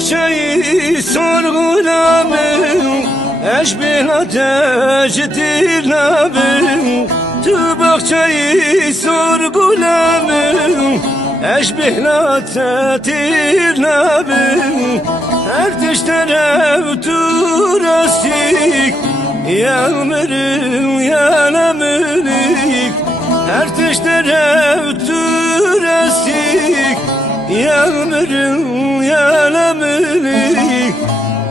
bahçeyi sorgulamın, eşbihla tecdir nabın. Tu bahçeyi sorgulamın, eşbihla tecdir nabın. Her teş taraf turasik, yağmurun yanamınık. Her teş taraf turasik, yağmurun yanamınık.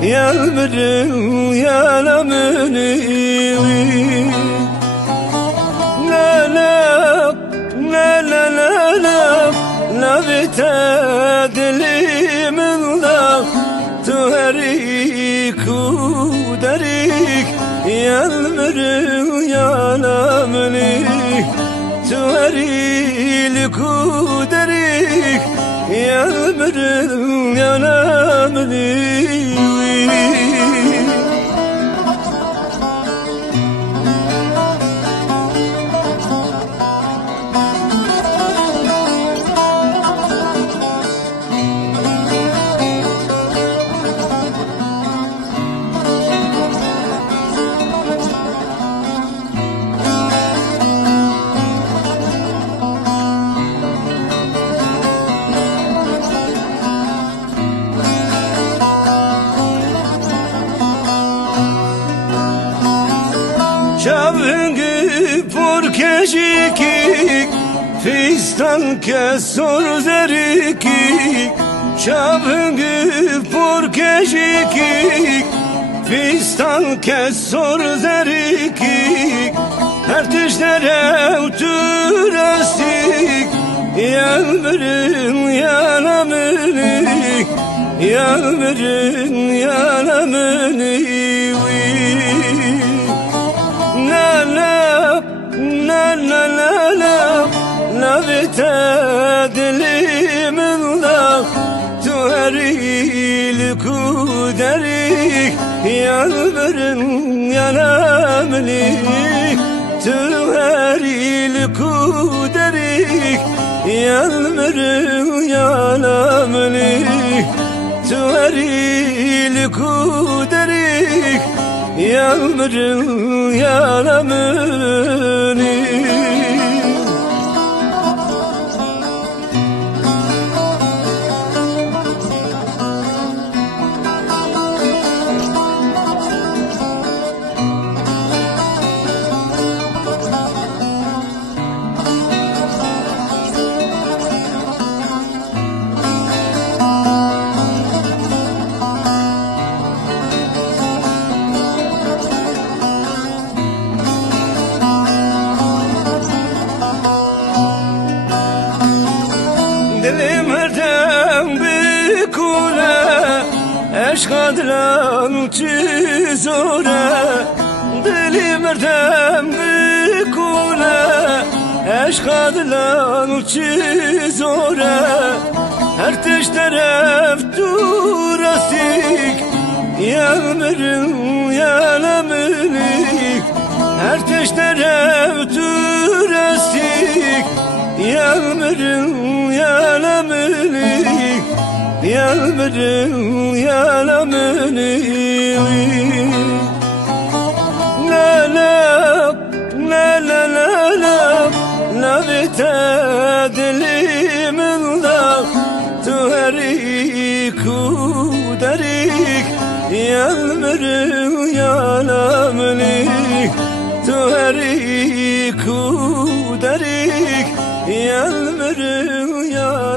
Yağmurun yanamınık. La la la la la la la bitadlimin la tuharik udarik. Yağmurun yanamınık tuharik udarik. Yağmurun yanamınık. Çavungu porkeşikik, fistan kesor zerikik. Çavungu porkeşikik, fistan kesor zerikik. Her tişlere uturasik, yağmurun yanamınık. Yağmurun yanamınık. La la la la la la la bitadlimin la tuharil kuderik. Yağmurun yanamınık tuharil kuderik. Yağmurun yanamınık tuharil kuderik. Yağmurun yanamınık. Dilim herdem bir kule, eşk adlan çizore. Dilim herdem bir kule, eşk adlan çizore. Her teş taraf turasik, yağmurun yanamınık. Her teş taraf turasik, yağmurun yanamınık. Yağmurun yanamınık. La la la la la la la bitadlimin la tuharik udarik. Yağmurun yanamınık tuharik udarik. Yağmurun yanamınık.